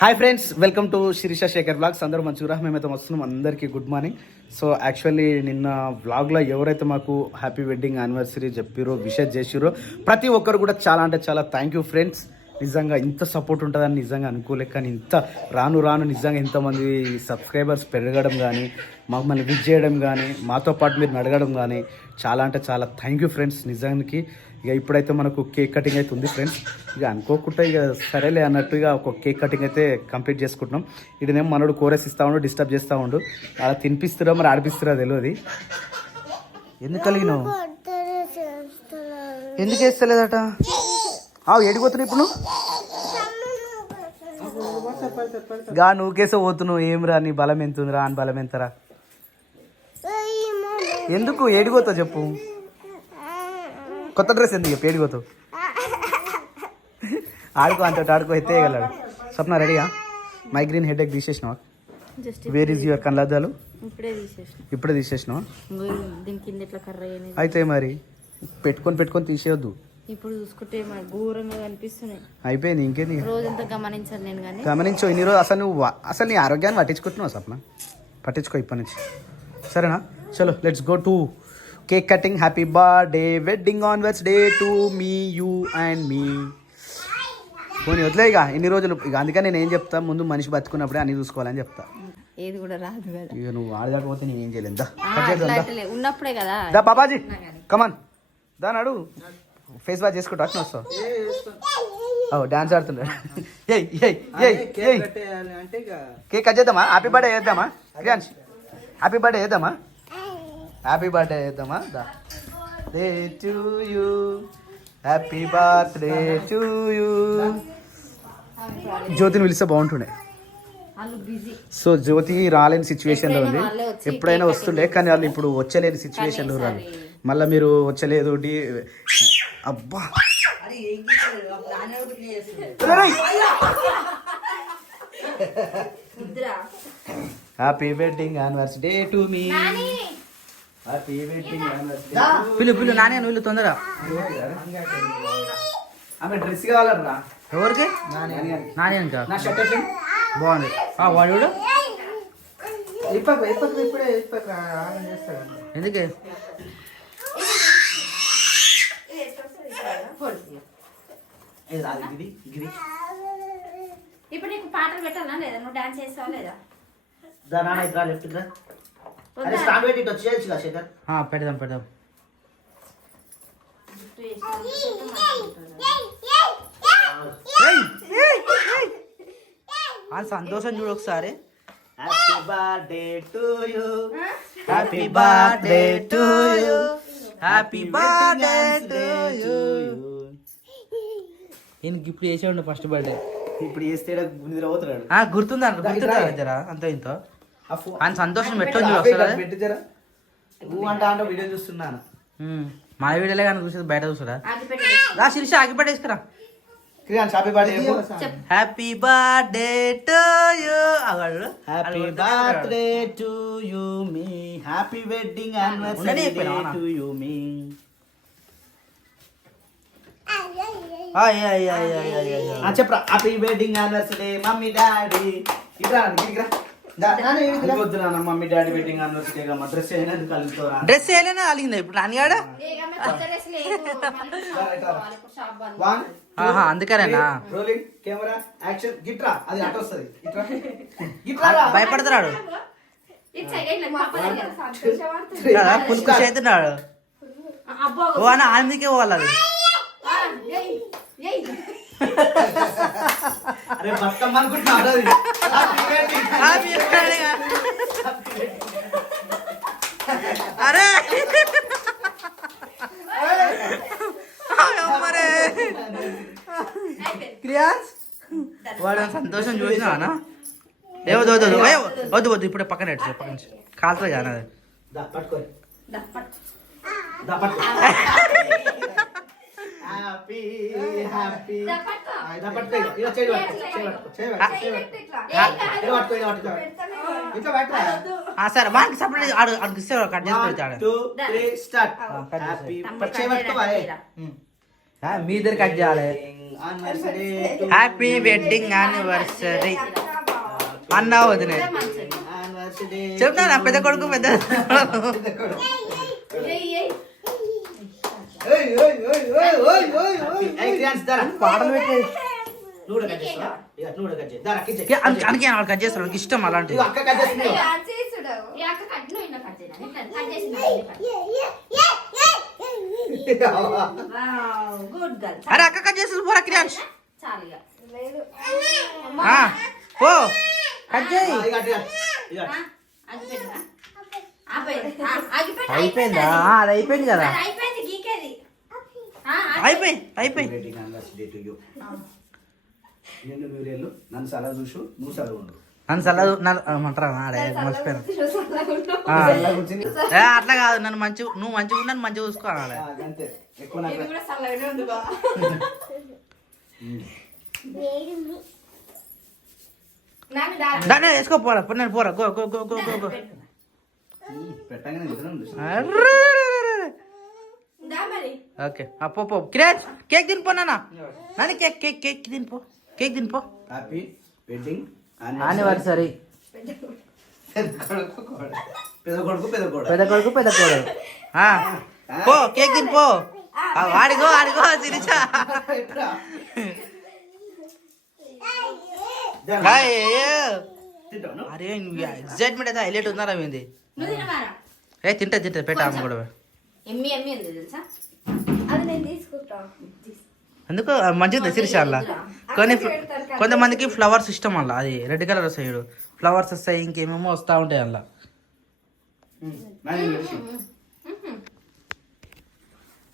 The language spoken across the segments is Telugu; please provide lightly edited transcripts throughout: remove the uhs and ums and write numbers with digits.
Hi friends, welcome to Sirisha Shekhar blogs. అందరూ మంచిగా మేమైతే వస్తున్నాం. అందరికీ గుడ్ మార్నింగ్. సో యాక్చువల్లీ నిన్న వ్లాగ్లో ఎవరైతే మాకు హ్యాపీ వెడ్డింగ్ యానివర్సరీ చెప్పిరో, విషెస్ చేసిరో ప్రతి ఒక్కరు కూడా చాలా అంటే చాలా థ్యాంక్ యూ ఫ్రెండ్స్. నిజంగా ఇంత సపోర్ట్ ఉంటుందని నిజంగా అనుకోలేక, కానీ ఇంత రాను నిజంగా ఇంతమంది సబ్స్క్రైబర్స్ పెరగడం కానీ, మమ్మల్ని విజ్ చేయడం కానీ, మాతో పాటు మీరు అడగడం కానీ చాలా అంటే చాలా థ్యాంక్ యూ ఫ్రెండ్స్. నిజానికి ఇక ఇప్పుడైతే మనకు కేక్ కటింగ్ అయితే ఉంది ఫ్రెండ్స్. ఇక అనుకోకుండా ఇక సరేలే అన్నట్టుగా ఒక కేక్ కటింగ్ అయితే కంప్లీట్ చేసుకుంటున్నాం. ఇడనేమో మనోడు కోరస్ ఇస్తూ ఉండు, డిస్టర్బ్ చేస్తూ ఉండు. అలా తినిపిస్తురా మరి ఆడిపిస్తురా తెలియదు. ఎందుకు కలిగినావు? ఎందుకు వేస్తలేదట? ఎడిపోతున్నావు ఇప్పుడు? గా నువ్వుకేసే పోతున్నావు. ఏం రా నీ బలం ఎంత ఉందిరా? అని బలం ఎంతరా? ఎందుకు ఏడిపోతావు చెప్పు? కొత్త డ్రెస్ ఎందుకు చెప్పు? ఏడిపోతావు? ఆడుకో అంటే ఆడుకో, ఎత్తేయగలడు. స్వప్న రెడీగా? మైగ్రేన్ హెడ్ ఎక్ తీసేసినావా? వేర్ ఈజ్ యువర్ కళ్ళద్దాలు? ఇప్పుడే తీసేసినావా? అయితే మరి పెట్టుకొని తీసేయొద్దు. ఇప్పుడు చూసుకుంటే ఘోరంగా కనిపిస్తున్నాయి. అయిపోయింది, ఇంకేంది? రోజంతా గమనించాను నేను. కానీ గమనించు ఇన్ని రోజు. అసలు నీ ఆరోగ్యాన్ని పట్టించుకుంటున్నావు స్వప్న? పట్టించుకో ఇప్పటి నుంచి, సరేనా? చలో let's go to cake cutting. Happy birthday wedding anniversary to me, you and me. పోనీ వదిలే ఇక ఇన్ని రోజులు. ఇక అందుకని నేను ఏం చెప్తా, ముందు మనిషి బతుకున్నప్పుడే అన్ని చూసుకోవాలని చెప్తా. ఏది కూడా రాదు కదా. ఇక నువ్వు ఆడదాకపోతే నేనేం చేయలేదు. ఉన్నప్పుడే కదా. దా బాబాజీ, కమాన్ దాని అడుగు. ఫేస్ వాష్ చేసుకుంటా అట్లా వస్తావు. డాన్స్ ఆడుతున్నాడు. కేక్ కట్ చేద్దామా? హ్యాపీ బర్త్డే చేద్దామా? క్రియాన్స్ హ్యాపీ బర్త్డే చేద్దామా? హ్యాపీ బర్త్డే చేద్దామా? Day to you, happy birthday to you. జ్యోతిని పిలిస్తే బాగుంటుండే. సో జ్యోతి రాలేని సిచ్యువేషన్లో ఉంది. ఎప్పుడైనా వస్తుండే, కానీ వాళ్ళు ఇప్పుడు వచ్చలేని సిచ్యువేషన్లో రాలి. మళ్ళీ మీరు వచ్చలేదు. అబ్బా happy wedding anniversary to me. Happy wedding anniversary. పిలు నానే నువ్వు తొందరగా. ఆమె డ్రెస్ కావాలరా. ఎవరికి? నాని ఇంకా. నా షర్ట్ బాగుంది. వాడు ఇప్పుడే ఎందుకే? ఇప్పుడు నీకు పాటలు పెట్టాలా లేదా? నువ్వు డాన్స్ చేస్తావా లేదా? పెడదాం. సంతోషం చూడు ఒకసారి. Happy birthday to you, happy birthday to you, happy birthday to you. ఈయనకి ఇప్పుడు చేసే ఉండే ఫస్ట్ బర్త్డే. ఇప్పుడు చేస్తే గుర్తుందా? జరా అంత ఇంత ఆయన సంతోషం పెట్టు జరా. అంటే వీడియో చూస్తున్నాను. మా వీడియోలే కానీ చూసేది బయట చూసారా? రా శిరీష, ఆగిపెట్టి వేసుకురా. Happy birthday. Happy birthday to you. Happy birthday to you me, happy wedding anniversary to you me. చెప్పరా? Happy wedding anniversary mummy daddy. Mummy daddy wedding anniversary. Dress dress వేయలేనా? అలిగిందా ఇప్పుడు నాన్నగాడ? అందుకనేనా? Rolling camera action. గిట్రా, అది అటు వస్తుంది. భయపడుతున్నాడు, ఫుల్ ఖుషి అవుతున్నాడు. ఓ అన్న అందుకే పోవాలి అది. అరే బతుకమ్మ అనుకుంటున్నాడు. అరే క్రియాన్స్ వాడు సంతోషం చూసినా అన్న. వద్దు ఇప్పుడే పక్కన కాలుతుంది కానీ అది. హ్యాపీ హ్యాపీ సరే వానికి సపరేట్ కట్ చేసి పెడతాడు. మీ ఇద్దరు కట్ చేయాలి. యానివర్సరీ హ్యాపీ వెడ్డింగ్ యానివర్సరీ అన్నా వదిన యానివర్సరీ చెప్తా నా పెద్ద కొడుకు పెద్ద పాటలు పెట్టి నువ్వు కూడా కట్ చేస్తావా? ఇక నువ్వు కూడా కట్ చేయి. దారా, కిచెన్. అందుకే వాళ్ళు కట్ చేస్తారు వాళ్ళకి ఇష్టం అలాంటివి. ఇదిగో అక్క కట్ చేస్తుంది. ఈ అక్క కట్ నువ్వు ఇలా కట్ చేయనా? ఇట్లా కట్ చేసి గుడ్ గర్ల్. అరే అక్క కట్ చేస్తుంది పోరా క్రియాన్స్. చాలు ఇక. పో కట్ చేయి. ఇక అటు ఇక. ఇక అటు. ఆగిపోయిందా? ఆగిపోయింది. అయిపోయిందా అది అయిపోయింది కదా అయిపోయింది గీకేది. అయిపోయింది Wedding anniversary to you. నిన్ను నూరేళ్ళు నన్ను సలహా చూసు నువ్వు సలహా ఉండు. నన్ను చల్లదు నన్ను అంటారా మర్చిపోయాను. సలహా కూర్చుని అట్లా కాదు నన్ను నువ్వు మంచిగా ఉన్నాను మంచిగా చూసుకోవాలి. అంతే ఎక్కువ నాకు ఇది కూడా చల్లగానే ఉంది బా. నాన్న దా. దాన్ని వేసుకో పోరా నేను పోరా go go go go go go. పెట్టగానే నిద్ర దా మరి. ఓకే పో పో క్రియాన్స్ కేక్ తినిపో నాన్న కేక్ కేక్ కేక్ తినిపో కేక్ తినిపో. హ్యాపీ వెడ్డింగ్ యానివర్సరీ పెద్ద కొడుకు పెద్ద కొడుకు పెద్ద కొడుకు పెద్ద కోడలు పో కేక్ తినిపో. ఆడిగో ఆడిగో తిరిచా తింటాను అరే ఎగ్జైట్మెంట్ అయితే హైలైట్ ఉన్నారా ఏంది. నువ్వు తినవారా? తింటా పెట్టా అమ్మ కూడా ఎమ్మి ఎమ్మి ఉంది తెలుసా? అది నేను తీసుకుంటా. ఎందుకు మంచిగా శిరీష అలా కొంతమందికి ఫ్లవర్స్ ఇష్టం అలా అది రెడ్ కలర్ వస్తాయి ఫ్లవర్స్ వస్తాయి ఇంకేమేమో వస్తూ ఉంటాయి అలా.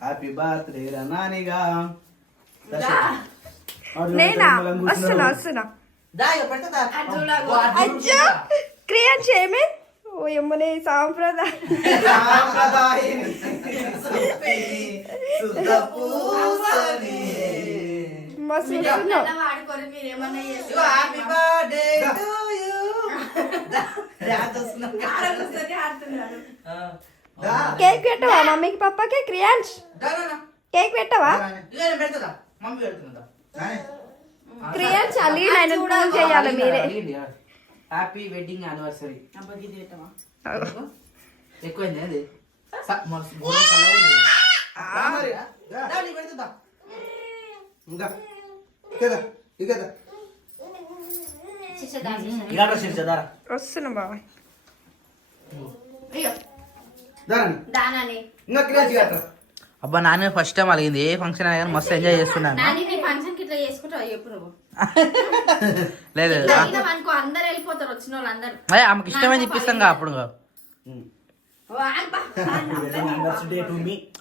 హ్యాపీ బర్త్డే రా నానిగా. నేనా వస్తున్నా అచ్చా క్రియాన్స్ ఏమే ఓ ఎమ్మనే సాంప్రదాయ మస్తు వస్తున్నావు. వాడుకోరు మీరు ఏమన్నా కేక్ పెట్టవా మమ్మీకి పప్పకి క్రియాన్స్ కేక్ పెట్టవా క్రియాన్స్ అలిగి నేను ఫోన్ చేయాలి మీరే. హ్యాపీ వెడ్డింగ్ యానివర్సరీ ఎక్కువైంది అది వస్తున్నా బాబాయ్. దానాని ఇంకా క్రియేట్ చేయట్రా. అబ్బా నాన్న ఫస్ట్ టైం అలిగింది ఏ ఫంక్షన్ అయినా కానీ మస్తు ఎంజాయ్ చేస్తున్నాను. నాని నీ ఫంక్షన్ కి ఇట్లా చేసుకుంటావు చెప్పు నువ్వు. లేదు అడిగినావు అనుకో అందరు వెళ్ళిపోతారు వచ్చిన వాళ్ళు అందరు. అదే ఆమెకి ఇష్టమని చెప్పిస్తాం అప్పుడు.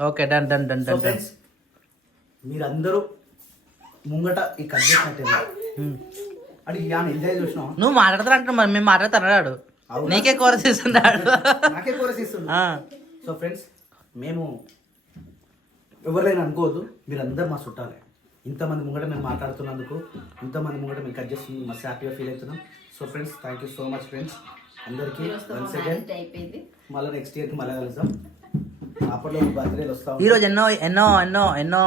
Okay done done done done done. మీరందరూ ముంగట ఈ కట్ చేసినట్టే అది ఎంజాయ్ చూసినాం. నువ్వు మాట్లాడతారు అంటే మరి మేము మాట్లాడతాడు నీకే కూర చేస్తున్నాడు నాకే కోరస్ ఇస్తున్నా. సో ఫ్రెండ్స్ మేము ఎవరైనా అనుకోవద్దు మీరందరూ మా చుట్టాలే. ఇంతమంది ముంగట మేము మాట్లాడుతున్నందుకు ఇంతమంది ముంగట మేము కట్ చేస్తుంది మస్తు హ్యాపీగా ఫీల్ అవుతున్నాం. So friends thank you so much friends అందరికీ వన్స్ అగైన్. అయిపోయింది. మళ్ళీ నెక్స్ట్ ఇయర్కి మళ్ళీ కలుద్దాం. అప్పట్లో బర్త్డేలు వస్తాం. ఈరోజు ఎన్నో ఎన్నో ఎన్నో ఎన్నో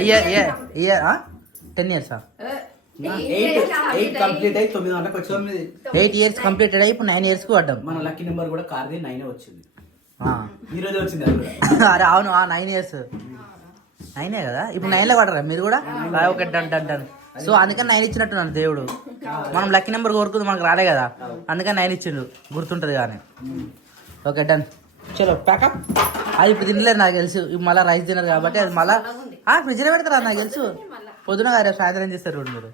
ఇయర్ 10 years 8 కంప్లీట్ అయ్యి 9 గంటలకు వచ్చాం. 8 years కంప్లీటెడ్ అయ్యి ఇప్పుడు 9 years కు పడ్డాం. మన లక్కీ నెంబర్ కూడా కార్ది 9 వచ్చింది. ఈ రోజే వచ్చింది అది కూడా. అరే అవును 9 years 9 కదా ఇప్పుడు 9 లో పడరా మీరు కూడా. Okay done done done. So అందుకని 9 ఇచ్చినట్టున్నాను దేవుడు. మనం లక్కీ నెంబర్ కోరుకుంది మనకు రాలే కదా అందుకని 9 ఇచ్చిండు గుర్తుంటది కానీ. ఓకే డన్ చలో ప్యాకప్. అది ఇప్పుడు తినలేదు నాకు తెలుసు. ఇప్పుడు మళ్ళీ రైస్ తినరు కాబట్టి అది మళ్ళీ ఫ్రిడ్జ్లో పెడతారా నాకు తెలుసు. పొద్దున కాదు సాయంత్రం చేస్తారు మీరు.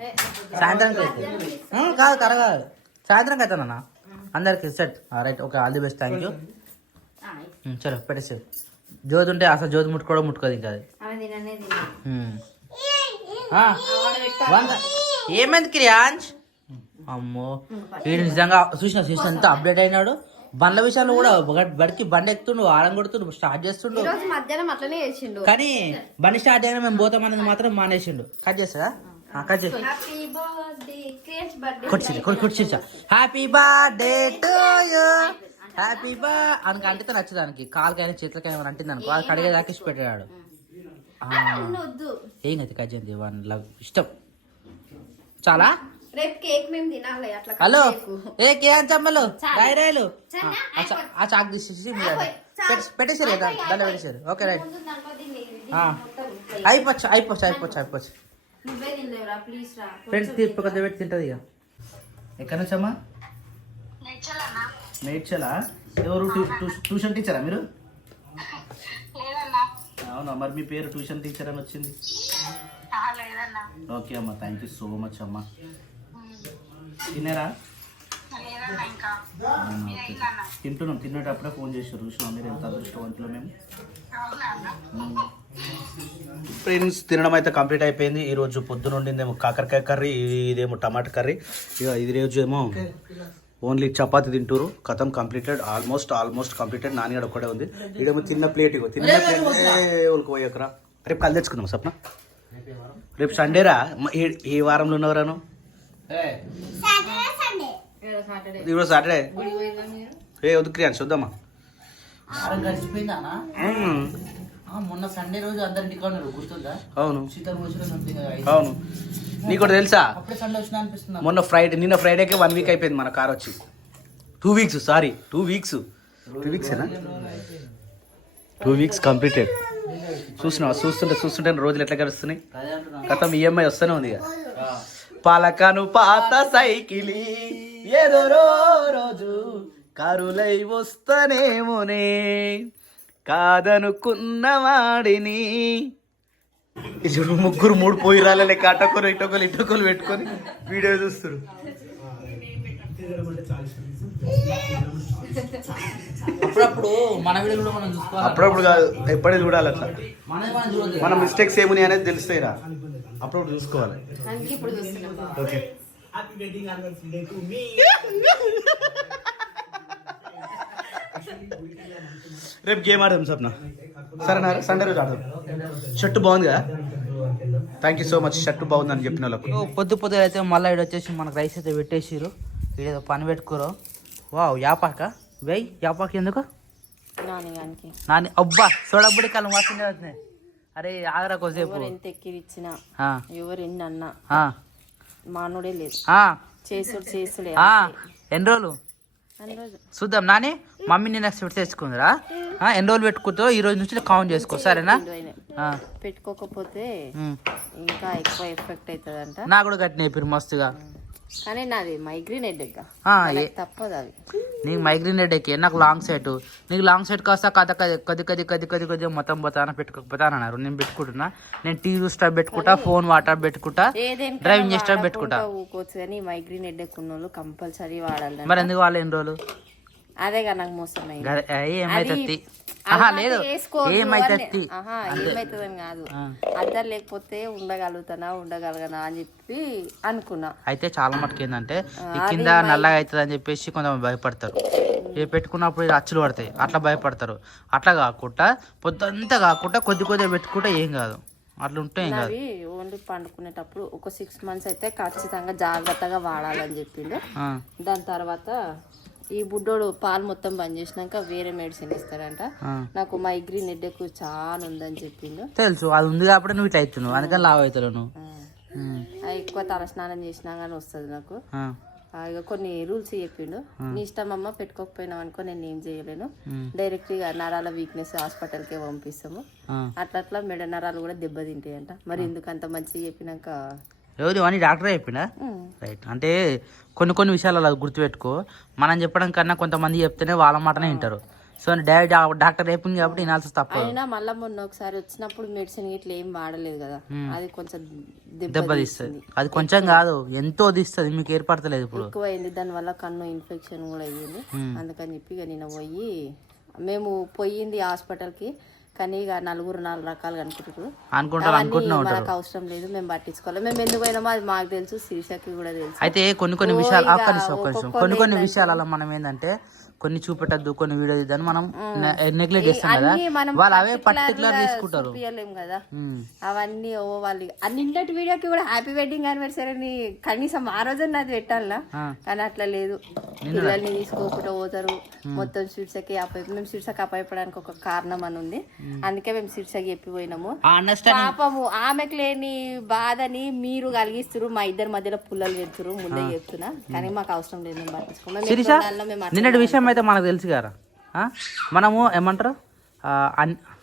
సాయంత్రంకి అయితే కాదు కరగా సాయంత్రంకి అవుతానన్నా అందరికి set right. Okay all the best thank you. చలో పెట్టేసి జ్యోతి ఉంటే అసలు జ్యోతి ముట్టుకోవడం ముట్టుకోదు ఇంకా అది. ఏమైంది క్రియాంజ్ అమ్మో వీడు నిజంగా చూసిన ఎంత అప్డేట్ అయినాడు. బండ్ల విషయాల్లో కూడా బడికి బండి ఎక్కుతుండు ఆడం కొడుతుండు స్టార్ట్ చేస్తుండు. మధ్యాహ్నం అట్లనే చేసిండు కానీ బండి స్టార్ట్ అయినా మేము పోతాం అనేది మాత్రం మానేసిండు. కట్ చేస్తా కట్ చేసి కొట్టించా happy birthday to you happy birth అనుకు అంటే నచ్చదానికి కాలుకైనా చేతులకైనా అంటుంది అనుకో అది కడిగే దాకేసి పెట్టాడు. అన్ని వద్దు. ఏం కదా కజ్జంది వాళ్ళ ఇష్టం చాలా. రేపు కేక్ మేము తినాలి అట్లా హలో కేకు. ఏ కే అని చమ్మలు రాయరాయలు సరేనా? ఆ చాక్ తీసేసి పెట్టేశారు కదా దాంట్లో పెట్టేశారు. ఓకే రైట్ ముందు దాంట్లో దీన్ని అయిపోవచ్చు అయిపోవచ్చు అయిపోవచ్చు అయిపోవచ్చు. నువ్వే తినలేవురా ప్లీజ్ రా. ఫ్రెండ్స్ తీర్పు కొద్దిగా పెట్టి తింటుంది ఇక. ఎక్కడి నుంచమ్మా? మేడ్చలా. ఎవరు ట్యూషన్ టీచరా మీరు? అవునా, మరి మీ పేరు ట్యూషన్ టీచర్ అని వచ్చింది. ఓకే అమ్మా, థ్యాంక్ యూ సో మచ్ అమ్మా. తిన్నారా? తింటున్నాం. తినేటప్పుడే ఫోన్ చేశారు. చూసినా మీరు ఎంత అదృష్టవంతులు మేము. ఫ్రెండ్స్ తినడం అయితే కంప్లీట్ అయిపోయింది. ఈరోజు పొద్దున వండిందేమో కాకరకాయ కర్రీ, ఇదేమో టమాటా కర్రీ. ఇక ఇది రోజు ఏమో ఓన్లీ చపాతి తింటారు. కథం కంప్లీటెడ్, ఆల్మోస్ట్ కంప్లీటెడ్. నాన్నగాడు ఒక్కడే ఉంది. ఇదేమో తిన్న ప్లేట్, ఇగో తిన్న ప్లేట్ పోయకరా. రేపు కళ్ళు తెచ్చుకుందాం సప్న. రేపు సండేరా? ఏ వారంలో ఉన్నవరాను? ఈరోజు సాటర్డే. ఏ వద్దు క్రియాన్స్ చూద్దామా. గడిచిపోయిందా? మొన్న సండే రోజు అందరు ఇంటికి ఉన్నారు, గుర్తుందా? అవును. అవును. నీకు కూడా తెలుసా, మొన్న నిన్న ఫ్రైడేకి 1 వీక్ అయిపోయింది మన కార్ వచ్చి. 2 weeks, sorry 2 weeks. 2 వీక్సేనా? 2 weeks completed. చూస్తుంటే రోజులు ఎట్లా గడుస్తున్నాయి. గతం ఈఎంఐ వస్తూనే ఉంది ఇక. పలకను పాత సైకిలి ఏదో రోజు కారులై వస్తనేమోనే కాదనుకున్న వాడిని. ముగ్గురు 3 పోయి రాలే లెక్క ఇటొకలు పెట్టుకొని వీడియో చూస్తారు. అప్పుడప్పుడు మన వీడియో కూడా మనం చూసుకోవాలి. అప్పుడప్పుడు కాదు, ఎప్పుడే చూడాలి. అట్లా మన మిస్టేక్స్ ఏమున్నాయి అనేది తెలుస్తాయి రా, అప్పుడప్పుడు చూసుకోవాలి. ఓకే రేపు గేమ్ ఆడదాం సప్న. సరేనా? సండే రోజు ఆడదాం. షర్ట్ బాగుంది కదా? Thank you so much. Shirt బాగుంది అని చెప్పిన వాళ్ళకు. పొద్దు అయితే మళ్ళీ ఇక్కడ వచ్చేసి మనకు రైస్ అయితే పెట్టేసిరు. ఇదేదో పని పెట్టుకోరు. వావ్, యాపాక వెయ్. యాపాక ఎందుకు? నాని అబ్బా సోడబ్బుడి కాలం వాసన అవుతున్నాయి. అరే ఆగరా కొద్దిసేపు. ఎంత ఎక్కిరిచ్చినా ఎవరు ఎన్ని అన్నా మానుడే లేదు. చేసుడే. ఎన్ని రోజులు చూద్దాం నాని. మమ్మీ నేను నెక్స్ట్ తెచ్చుకుందిరా. ఎన్ని రోజులు పెట్టుకుంటో ఈ రోజు నుంచి కౌంట్ చేసుకో, సరేనా? పెట్టుకోకపోతే ఇంకా ఎక్కువ ఎఫెక్ట్ అవుతుందంట. నాకు కూడా గట్టి నేర్పిరు మస్తుగా. కానీ నాది మైగ్రేన్ హెడేక్ తప్పదు. అది నీకు మైగ్రేన్ హెడేక్, నాకు లాంగ్ సైట్. నీకు లాంగ్ సైట్ కాస్త కొద్ది మొత్తం పోతానా పెట్టుకోకపోతాను అన్నారు. నేను పెట్టుకుంటున్నా. నేను టీవీ స్టవ్ పెట్టుకుంటా, ఫోన్ వాటర్ పెట్టుకుంటా, డ్రైవింగ్ చేస్తా పెట్టుకుంటా. ఊకోవచ్చు కానీ మైగ్రేన్ హెడేక్ ఉన్న వాళ్ళు కంపల్సరీ వాడాలి. మరి ఎందుకు వాళ్ళు ఎన్ని రోజులు? అదేగా నాకు మోసం ఏమైతుంది? లేదు ఏమైతుంది ఏమైతుందని కాదు, అద్దరు లేకపోతే ఉండగలగనా అని చెప్పి అనుకున్నా. అయితే చాలా మటుకు ఏంటంటే ఈ కింద నల్లగా అవుతుంది అని చెప్పేసి కొంతమంది భయపడతారు. ఇవి పెట్టుకున్నప్పుడు అచ్చులు పడతాయి, అట్లా భయపడతారు. అట్లా కాకుండా పొద్దంతా కాకుండా కొద్దిగా పెట్టుకుంటే ఏం కాదు. అట్లా ఉంటే ఏం కాదు. ఓన్లీ పండుకునేటప్పుడు ఒక 6 months అయితే ఖచ్చితంగా జాగ్రత్తగా వాడాలని చెప్పిండు. దాని తర్వాత ఈ బుడ్డోడు పాలు మొత్తం బంద్ చేసినాక వేరే మెడిసిన్ ఇస్తాడంట. నాకు మైగ్రేన్ హెడేక్ చాలా ఉందని చెప్పిండు. తెలుసు, అది ఉంది కాబట్టి నువ్వు ఇట్లా అవుతున్నావు, అందుకని లావ్ అవుతావు నువ్వు. ఎక్కువ తలస్నానం చేసినా గానీ వస్తుంది నాకు. ఇక కొన్ని రూల్స్ చెప్పిండు. నీ ఇష్టం అమ్మ, పెట్టుకోకపోయినావు అనుకో నేను ఏం చేయలేను. డైరెక్ట్ గా నరాల వీక్నెస్ హాస్పిటల్కే పంపిస్తాము. అట్లా మెడ నరాలు కూడా దెబ్బతింటాయంట. మరి ఎందుకు అంత మంచిగా చెప్పినాక ఎవరు అని డాక్టరే చెప్పిండా? రైట్. అంటే కొన్ని విషయాలు అలా గుర్తుపెట్టుకో. మనం చెప్పడం కన్నా కొంతమంది చెప్తేనే వాళ్ళ మాటనే వింటారు. సో డైరెక్ట్ డాక్టర్ చెప్పింది కాబట్టి వినాల్సి తప్ప. అయినా మళ్ళీ మొన్న ఒకసారి వచ్చినప్పుడు మెడిసిన్ ఇట్లా ఏం వాడలేదు కదా, అది కొంచెం దెబ్బతీస్తుంది. అది కొంచెం కాదు, ఎంతో తీస్తుంది. మీకు ఏర్పడతలేదు ఇప్పుడు. ఎక్కువ అయింది, దానివల్ల కన్ను ఇన్ఫెక్షన్ కూడా అయ్యింది. అందుకని చెప్పి ఇక నిన్న మేము పోయింది హాస్పిటల్కి. కానీ ఇక 4 రకాలుగా అనుకుంటున్నారు. మనకు అవసరం లేదు, మేము పట్టించుకోవాలి. మేము ఎందుకు పోయినామో అది మాకు తెలుసు, శీర్షకి కూడా తెలుసు. అయితే కొన్ని విషయాలు కొన్ని విషయాలలో మనం ఏంటంటే కొన్ని చూపెట్టద్దు, కొన్ని వీడియో తీద్దాం మనం నెగ్లెక్ట్ చేస్తాం కదా. వాళ్ళు అవే పర్టికులర్ తీసుకుంటారు కదా. అవన్నీ వాళ్ళు నిన్నటి వీడియోకి కూడా హ్యాపీ వెడ్డింగ్ యానివర్సరీ అని కనీసం ఆ రోజు అది పెట్టాలా. కానీ అట్లా లేదు, పిల్లల్ని తీసుకోకుండా పోతారు మొత్తం. స్వీట్స్కి మేము స్వీట్స్కి అప్పయిపోవడానికి ఒక కారణం అని ఉంది. అందుకే మేము శిర్షకి చెప్పి పోయినాము. ఆ అండర్స్టాండింగ్ పాపము ఆమెకు లేని బాధని మీరు కలిగిస్తారు, మా ఇద్దరి మధ్యలో పుల్లలు పెడుతురు, ముందే చెప్తున్నా. కానీ మాకు అవసరం లేదు, మేము పట్టించుకోం. శిరీష నిన్నటి విషయం అయితే మనకు తెలుసు కదా, మనము ఏమంటారు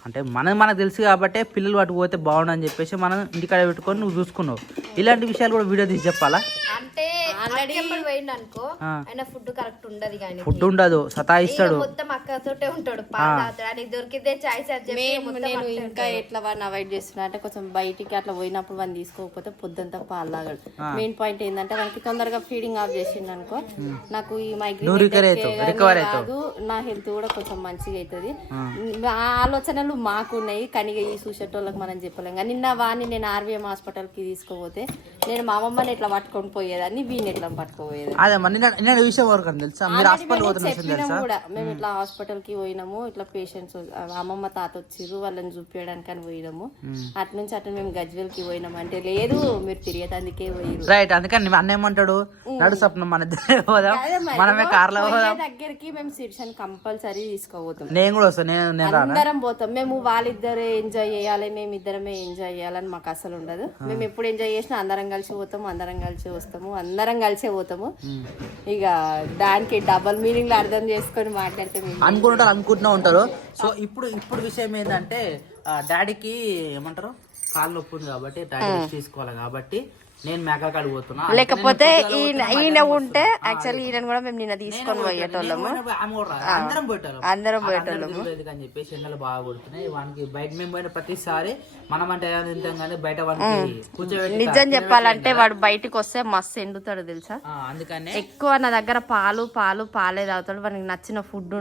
అంటే మనకు తెలుసు కాబట్టి పిల్లలు వాటి పోతే బాగుండు అని చెప్పేసి మనం ఇంటికాడ పెట్టుకొని నువ్వు చూసుకున్నావు. ఇలాంటి విషయాలు కూడా వీడియో తీసి చెప్పాలా? అంటే ఆల్రెడీ పోయిండు అనుకో, ఆయన ఫుడ్ కరెక్ట్ ఉండదు, కానీ ఫుడ్ ఉండదు, సతాయిస్తాడు, మొత్తం అక్కతోటే ఉంటాడు, పాలు తాగుతాడు. అని దొరికితే చాయ్స్ అని చెప్పి నేను ఇంకా ఎట్లా వాడిని అవాయిడ్ చేస్తున్నా అంటే కొంచెం బయటికి అట్లా పోయినప్పుడు వాడిని తీసుకోకపోతే పొద్దుంతా పాలు తాగాడు. మెయిన్ పాయింట్ ఏంటంటే వానికి తొందరగా ఫీడింగ్ ఆఫ్ చేసిండు అనుకో, నాకు ఈ మైగ్రేన్ కాదు, నా హెల్త్ కూడా కొంచెం మంచిగా అవుతుంది. ఆ ఆలోచనలు మాకున్నాయి, కానీ ఈ చూసేటోళ్ళకి మనం చెప్పలేం. కానీ నిన్న వాడిని నేను ఆర్వీఎం హాస్పిటల్కి తీసుకోపోతే నేను మా అమ్మమ్మని ఎట్లా పట్టుకొని పోయేదాన్ని, వీడిని ఎట్లా పట్టుకోపోయేది. విషయం తెలుసా? మీరు హాస్పిటల్ కూడా మేము ఇట్లా హాస్పిటల్ కి పోయినాము, ఇట్లా పేషెంట్స్ అమ్మమ్మ తాత వచ్చిర్రు వాళ్ళని చూపించడానికి అని పోయినాము. అటు నుంచి అటు మేము గజ్వెల్ కి పోయినాము అంటే లేదు మీరు తిరిగేందుకే పోయిరు. రైట్, అందుకని అన్న ఏమంటాడు, నడు స్వప్నం మన మనమే కార్లో దగ్గరికి మేము శిర్షని కంపల్సరీ తీసుకోబోతాం. నేను కూడా వస్తాను, అందరం పోతాం. మేము వాళ్ళిద్దరే ఎంజాయ్ చేయాలి, మేము ఇద్దరమే ఎంజాయ్ చేయాలని మాకు అసలు ఉండదు. మేము ఎప్పుడు ఎంజాయ్ చేసినా అందరం కలిసి పోతాము, అందరం కలిసి వస్తాము, అందరం కలిసే పోతాము. ఇక దానికి డబల్ మీనింగ్ అర్థం చేసుకొని మాట్లాడితే అనుకుంటూ ఉంటారు. సో ఇప్పుడు విషయం ఏంటంటే డాడీకి ఏమంటారు కాళ్ళు నొప్పి ఉంది కాబట్టి డాడీ తీసుకోవాలి కాబట్టి నేను మేకకాడు పోతున్నా. లేకపోతే ఈయన ఉంటే యాక్చువల్లీ ఈయన కూడా మేము నిన్న తీసుకొని పోయేటోళ్ళము, అందరం పోయేటోళ్ళము అని చెప్పేసి ఎండలు బాగా కొడుతున్నాయి. వానికి బయట మేము పోయిన ప్రతిసారి మనం అంటే తింటాం కానీ బయట వాడికి కూర్చోబెట్టి నిజం చెప్పాలంటే వాడు బయటకు వస్తే మస్తు ఎండుతాడు తెలుసా. అందుకని ఎక్కువ నా దగ్గర పాలే తాగుతాడు. వానికి నచ్చిన ఫుడ్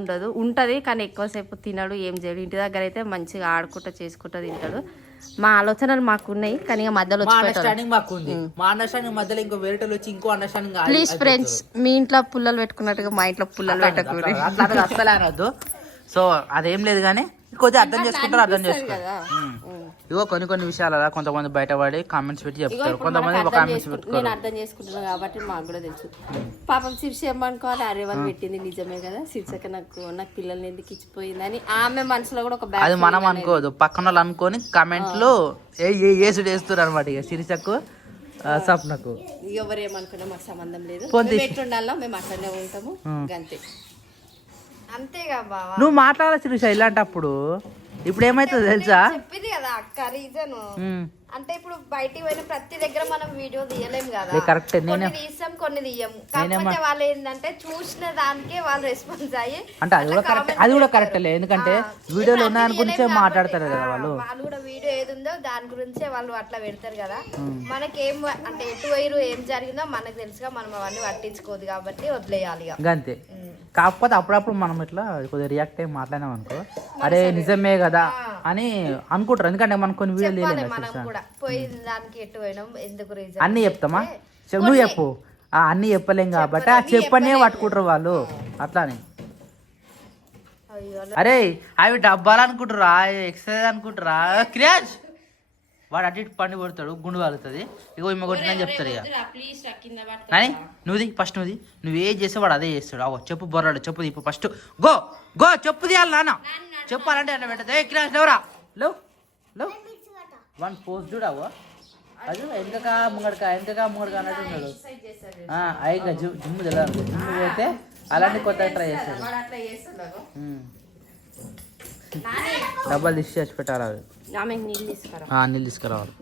ఉంటది కానీ ఎక్కువసేపు తినడు, ఏం చేయడు. ఇంటి దగ్గర అయితే మంచిగా ఆడుకుంటా చేసుకుంటా తింటాడు. మా ఆలోచనలు మాకున్నాయి కానీ మధ్యలో ప్లీజ్ ఫ్రెండ్స్ మీ ఇంట్లో పుల్లలు పెట్టుకున్నట్టుగా మా ఇంట్లో పుల్లలు పెట్టకూడదు, అసలు అనొద్దు. సో అదేం లేదు కానీ కొద్దిగా అర్థం చేసుకుంటారు, అర్థం చేసుకుంటారు. ఇగో కొన్ని విషయాలు అలా కొంతమంది బయటపడి కామెంట్స్ పెట్టి చెప్తారు, కొంతమంది నేను అర్థం చేసుకుంటున్నాను కాబట్టి మాకు కూడా తెలుసు. పాపం శిర్ష ఏమనుకోవాలి, అరే వాళ్ళు పెట్టింది నిజమే కదా, శిర్షక నాకు పిల్లల్ని ఎందుకు ఇచ్చిపోయిందని ఆమె మనసులో కూడా ఒక అది మనం అనుకోదు, పక్కన వాళ్ళు అనుకొని కామెంట్లు ఏసుడు వేస్తారు అనమాట. ఇక శిరీషకు సప్నకు ఎవరు ఏమనుకున్నా మాకు సంబంధం లేదు, ఎట్లుండాలో మేము అట్లనే ఉంటాము అంతే. అంతేగా బావా, నువ్వు మాట్లాడాలి శిరీష ఇలాంటప్పుడు. ఇప్పుడు ఏమైతుంది తెలుసా, చెప్పింది కదా అక్క రీజన్ అంటే ఇప్పుడు బయటికి పోయిన ప్రతి దగ్గర మనం వీడియో తీయలేము కదా, కరెక్ట్. కొన్ని తీసాం కొన్ని తీయము. కాకపోతే వాళ్ళు ఏంటంటే చూసిన దానికే వాళ్ళు రెస్పాన్స్ అయ్యి అంటే అది కూడా కరెక్ట్ లే, ఎందుకంటే వీడియోలో ఉన్న దాని గురించే మాట్లాడతారు కదా వాళ్ళు కూడా వీడియో ఏది ఉందో దాని గురించే వాళ్ళు అట్లా పెడతారు కదా. మనకేం అంటే ఎటు వైరు ఏం జరిగిందో మనకు తెలుసుగా, మనం అవన్నీ పట్టించుకోదు కాబట్టి వదిలేయాలి అంతే. కాకపోతే అప్పుడప్పుడు మనం ఇట్లా కొద్దిగా రియాక్ట్ అయ్యి మాట్లాడినాం అనుకో, అరే నిజమే కదా అని అనుకుంటారు. ఎందుకంటే మనం కొన్ని వీడియోలు అన్ని చెప్తామా, నువ్వు చెప్పు. అన్ని చెప్పలేం కాబట్టి ఆ చెప్పనే పట్టుకుంటారు వాళ్ళు అట్లానే. అరే అవి డబ్బాలు అనుకుంటారా, ఎక్సర్సైజ్ అనుకుంటారా, క్రియాజ్ వాడు అటు ఇటు పండి కొడతాడు, గుండు వాలుతుంది. ఇగో ఇమ్మ కొట్టిందని చెప్తారు. ఇక అని నువ్వుది ఫస్ట్ నువ్వేం చేస్తే వాడు అదే చేస్తాడు. అవో చెప్పు బొర్రాడు, చెప్పు ఇప్పుడు ఫస్ట్ గో చెప్పు తీయాలి నాన్న, చెప్పాలంటే అన్న పెట్టదు. ఏ క్రియాజ్ లేవరా, లేవు వన్ పోస్ట్ చూడవో, అది వెనక ముంగడక అన్నట్టు ఉన్నాడు. అయిగా జిమ్ తెలియదు, జిమ్ పోతే అలాంటి కొత్త ట్రై చేస్తాడు. డబ్బాలు తీసి పెట్టాలి, అవి నీళ్ళు తీసుకురావాలి.